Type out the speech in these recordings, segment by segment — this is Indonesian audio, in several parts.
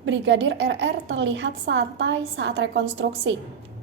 Brigadir RR terlihat santai saat rekonstruksi,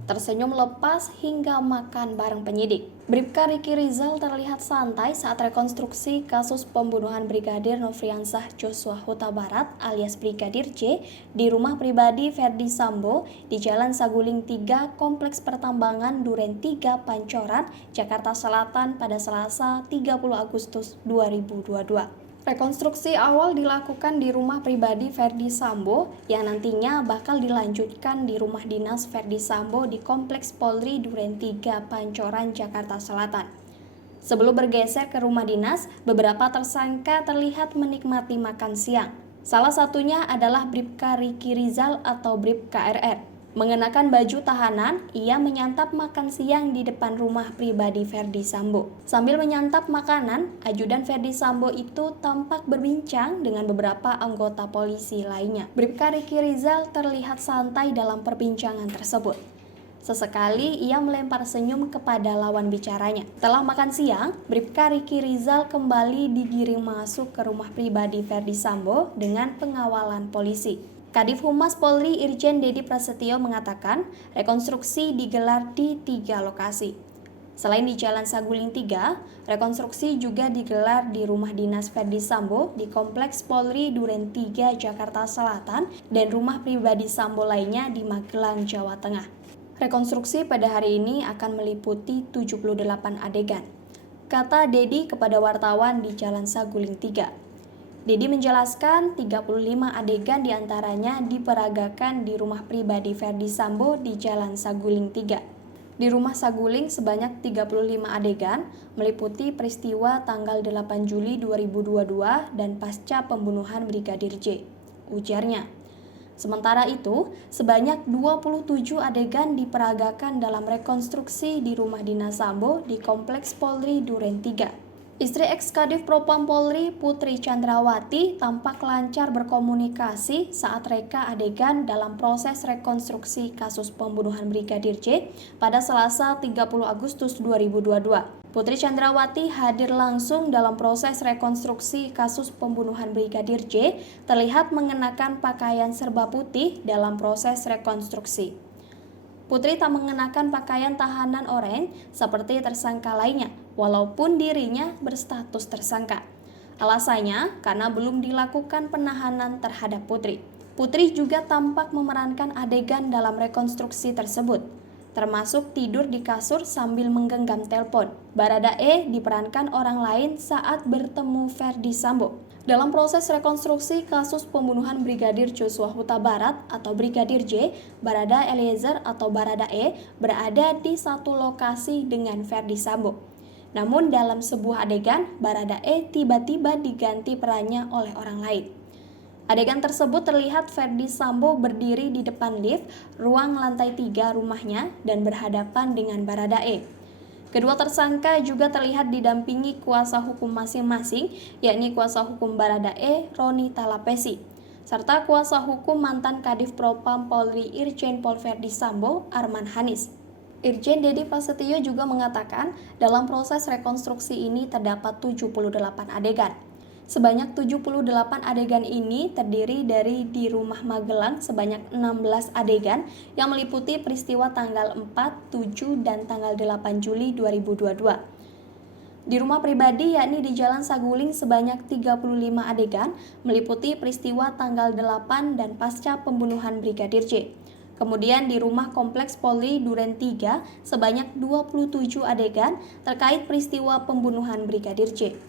tersenyum lepas hingga makan bareng penyidik. Bribka Riki Rizal terlihat santai saat rekonstruksi kasus pembunuhan Brigadir Nofriansah Joshua Huta Barat alias Brigadir J di rumah pribadi Ferdi Sambo di Jalan Saguling 3, Kompleks Pertambangan Duren 3, Pancoran, Jakarta Selatan pada Selasa 30 Agustus 2022. Rekonstruksi awal dilakukan di rumah pribadi Ferdi Sambo yang nantinya bakal dilanjutkan di rumah dinas Ferdi Sambo di Kompleks Polri Duren 3, Pancoran, Jakarta Selatan. Sebelum bergeser ke rumah dinas, beberapa tersangka terlihat menikmati makan siang. Salah satunya adalah Bribka Riki Rizal atau Bribka RR. Mengenakan baju tahanan, ia menyantap makan siang di depan rumah pribadi Ferdi Sambo. Sambil menyantap makanan, ajudan Ferdi Sambo itu tampak berbincang dengan beberapa anggota polisi lainnya. Bribka Riki Rizal terlihat santai dalam perbincangan tersebut. Sesekali ia melempar senyum kepada lawan bicaranya. Setelah makan siang, Bribka Riki Rizal kembali digiring masuk ke rumah pribadi Ferdi Sambo dengan pengawalan polisi. Kadif Humas Polri Irjen Dedi Prasetyo mengatakan rekonstruksi digelar di 3 lokasi. Selain di Jalan Saguling 3, rekonstruksi juga digelar di rumah dinas Ferdi Sambo di Kompleks Polri Duren 3, Jakarta Selatan dan rumah pribadi Sambo lainnya di Magelang, Jawa Tengah. Rekonstruksi pada hari ini akan meliputi 78 adegan, kata Dedi kepada wartawan di Jalan Saguling 3. Dedi menjelaskan 35 adegan diantaranya diperagakan di rumah pribadi Ferdi Sambo di Jalan Saguling 3. Di rumah Saguling sebanyak 35 adegan meliputi peristiwa tanggal 8 Juli 2022 dan pasca pembunuhan Brigadir J, ujarnya. Sementara itu, sebanyak 27 adegan diperagakan dalam rekonstruksi di rumah dinas Sambo di Kompleks Polri Duren 3. Istri ex-Kadif Propam Polri Putri Chandrawati tampak lancar berkomunikasi saat reka adegan dalam proses rekonstruksi kasus pembunuhan Brigadir J pada Selasa 30 Agustus 2022. Putri Chandrawati hadir langsung dalam proses rekonstruksi kasus pembunuhan Brigadir J, terlihat mengenakan pakaian serba putih dalam proses rekonstruksi. Putri tak mengenakan pakaian tahanan oranye seperti tersangka lainnya, walaupun dirinya berstatus tersangka. Alasannya karena belum dilakukan penahanan terhadap Putri. Putri juga tampak memerankan adegan dalam rekonstruksi tersebut, termasuk tidur di kasur sambil menggenggam telepon. Baradae diperankan orang lain saat bertemu Ferdi Sambo. Dalam proses rekonstruksi kasus pembunuhan Brigadir Joshua Huta Barat atau Brigadir J, Barada Eliezer atau Baradae berada di satu lokasi dengan Ferdi Sambo. Namun dalam sebuah adegan, Baradae tiba-tiba diganti perannya oleh orang lain. Adegan tersebut terlihat Ferdi Sambo berdiri di depan lift ruang lantai 3 rumahnya dan berhadapan dengan Baradae. Kedua tersangka juga terlihat didampingi kuasa hukum masing-masing, yakni kuasa hukum Baradae, Roni Talapesi, serta kuasa hukum mantan Kadif Propam Polri Irjen Pol Ferdi Sambo, Arman Hanis. Irjen Dedi Prasetyo juga mengatakan dalam proses rekonstruksi ini terdapat 78 adegan. Sebanyak 78 adegan ini terdiri dari di rumah Magelang sebanyak 16 adegan yang meliputi peristiwa tanggal 4, 7, dan tanggal 8 Juli 2022. Di rumah pribadi yakni di Jalan Saguling sebanyak 35 adegan meliputi peristiwa tanggal 8 dan pasca pembunuhan Brigadir J. Kemudian di rumah Kompleks Polri Duren 3 sebanyak 27 adegan terkait peristiwa pembunuhan Brigadir J.